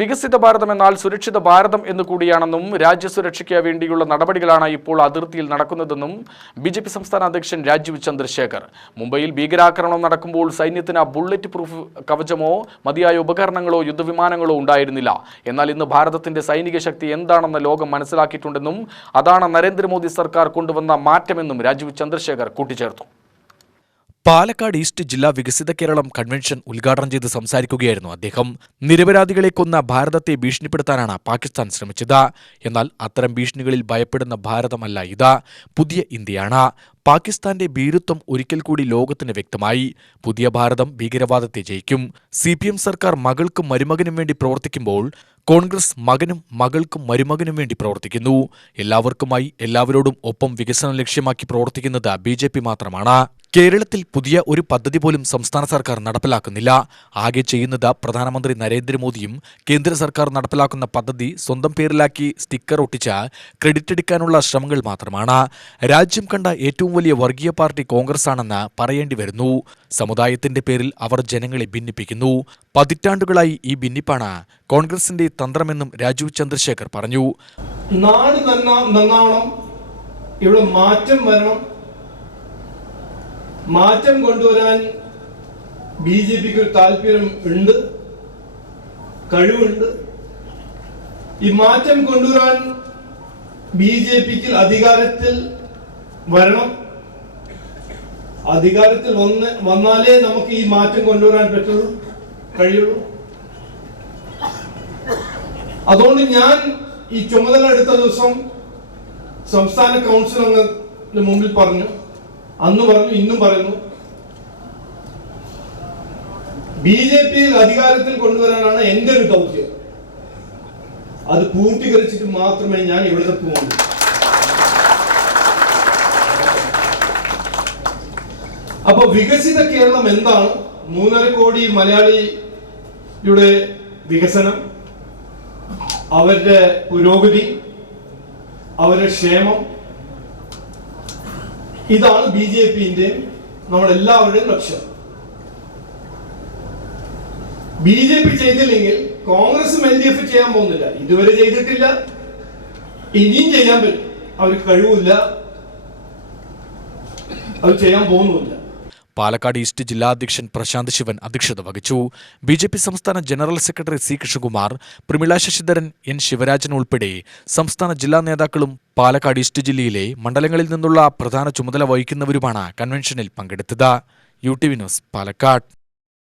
വികസിത ഭാരതം എന്നാൽ സുരക്ഷിത ഭാരതം എന്ന് കൂടിയാണെന്നും രാജ്യസുരക്ഷയ്ക്ക് വേണ്ടിയുള്ള നടപടികളാണ് ഇപ്പോൾ അതിർത്തിയിൽ നടക്കുന്നതെന്നും ബിജെപി സംസ്ഥാന അധ്യക്ഷൻ രാജീവ് ചന്ദ്രശേഖർ. മുംബൈയിൽ ഭീകരാക്രമണം നടക്കുമ്പോൾ സൈന്യത്തിന് ബുള്ളറ്റ് പ്രൂഫ് കവചമോ മതിയായ ഉപകരണങ്ങളോ യുദ്ധവിമാനങ്ങളോ ഉണ്ടായിരുന്നില്ല. എന്നാൽ ഇന്ന് ഭാരതത്തിന്റെ സൈനിക ശക്തി എന്താണെന്ന് ലോകം മനസ്സിലാക്കിയിട്ടുണ്ടെന്നും അതാണ് നരേന്ദ്രമോദി സർക്കാർ കൊണ്ടുവന്ന മാറ്റമെന്നും രാജീവ് ചന്ദ്രശേഖർ കൂട്ടിച്ചേർത്തു. പാലക്കാട് ഈസ്റ്റ് ജില്ലാ വികസിത കേരളം കൺവെൻഷൻ ഉദ്ഘാടനം ചെയ്ത് സംസാരിക്കുകയായിരുന്നു അദ്ദേഹം. നിരപരാധികളെ കൊന്ന ഭാരതത്തെ ഭീഷണിപ്പെടുത്താനാണ് പാകിസ്ഥാൻ ശ്രമിച്ചത്. എന്നാൽ അത്തരം ഭീഷണികളിൽ ഭയപ്പെടുന്ന ഭാരതമല്ല ഇത്, പുതിയ ഇന്ത്യയാണ്. പാകിസ്ഥാന്റെ ഭീരുത്വം ഒരിക്കൽ കൂടി ലോകത്തിന് വ്യക്തമായി. പുതിയ ഭാരതം ഭീകരവാദത്തെ ജയിക്കും. CPM സർക്കാർ മകൾക്കും മരുമകനും വേണ്ടി പ്രവർത്തിക്കുമ്പോൾ കോൺഗ്രസ് മകനും മകൾക്കും മരുമകനും വേണ്ടി പ്രവർത്തിക്കുന്നു. എല്ലാവർക്കുമായി എല്ലാവരോടും ഒപ്പം വികസനം ലക്ഷ്യമാക്കി പ്രവർത്തിക്കുന്നത് BJP മാത്രമാണ്. കേരളത്തിൽ പുതിയ ഒരു പദ്ധതി പോലും സംസ്ഥാന സർക്കാർ നടപ്പിലാക്കുന്നില്ല. ആകെ ചെയ്യുന്നത് പ്രധാനമന്ത്രി നരേന്ദ്രമോദിയും കേന്ദ്ര സർക്കാർ നടപ്പിലാക്കുന്ന പദ്ധതി സ്വന്തം പേരിലാക്കി സ്റ്റിക്കർ ഒട്ടിച്ച് ക്രെഡിറ്റ് എടുക്കാനുള്ള ശ്രമങ്ങൾ മാത്രമാണ്. രാജ്യം കണ്ട ഏറ്റവും വലിയ വർഗീയ പാർട്ടി കോൺഗ്രസ് ആണെന്ന് പറയേണ്ടി വരുന്നു. സമുദായത്തിന്റെ പേരിൽ അവർ ജനങ്ങളെ ഭിന്നിപ്പിക്കുന്നു. പതിറ്റാണ്ടുകളായി ഈ ഭിന്നിപ്പാണ് കോൺഗ്രസിന്റെ തന്ത്രമെന്നും രാജീവ് ചന്ദ്രശേഖർ പറഞ്ഞു. നാട് നന്നാവണം, ഇവിടെ മാറ്റം വരണം. മാറ്റം കൊണ്ടുവരാൻ BJPക്ക് ഒരു താല്പര്യം ഉണ്ട്, കഴിവുണ്ട്. ഈ മാറ്റം കൊണ്ടുവരാൻ BJPക്ക് അധികാരത്തിൽ വരണം. അധികാരത്തിൽ വന്നാലേ നമുക്ക് ഈ മാറ്റം കൊണ്ടുവരാൻ കഴിയുള്ളൂ. അതുകൊണ്ട് ഞാൻ ഈ ചുമതല എടുത്ത ദിവസം സംസ്ഥാന കൗൺസിൽ അംഗത്തിന് മുമ്പിൽ പറഞ്ഞു, അന്ന് പറഞ്ഞു, ഇന്നും പറയുന്നു, BJP അധികാരത്തിൽ കൊണ്ടുവരാനാണ് എന്റെ ഒരു ദൗത്യം. അത് പൂർത്തീകരിച്ചിട്ട് മാത്രമേ ഞാൻ ഇവിടെ പോകുള്ളൂ. അപ്പൊ വികസിത കേരളം എന്താണ്? 3.5 കോടി മലയാളിയുടെ വികസനം, അവരുടെ പുരോഗതി, അവരുടെ ക്ഷേമം, ഇതാണ് BJPന്റെയും നമ്മളെല്ലാവരുടെയും ലക്ഷ്യം. BJP ചെയ്തില്ലെങ്കിൽ കോൺഗ്രസും LDF ചെയ്യാൻ പോകുന്നില്ല. ഇതുവരെ ചെയ്തിട്ടില്ല, ഇനിയും ചെയ്യാൻ പറ്റും. അവർക്ക് കഴിവില്ല, അവർ ചെയ്യാൻ പോകുന്നില്ല. പാലക്കാട് ഈസ്റ്റ് ജില്ലാ അധ്യക്ഷൻ പ്രശാന്ത് ശിവൻ അധ്യക്ഷത വഹിച്ചു. BJP സംസ്ഥാന general secretary C Krishnakumar, Pramila Sasidharan, N Sivarajan ഉൾപ്പെടെ സംസ്ഥാന ജില്ലാ നേതാക്കളും പാലക്കാട് ഈസ്റ്റ് ജില്ലയിലെ മണ്ഡലങ്ങളിൽ നിന്നുള്ള പ്രധാന ചുമതല വഹിക്കുന്നവരുമാണ് കൺവെൻഷനിൽ പങ്കെടുത്തത്. UTV news, Palakkad.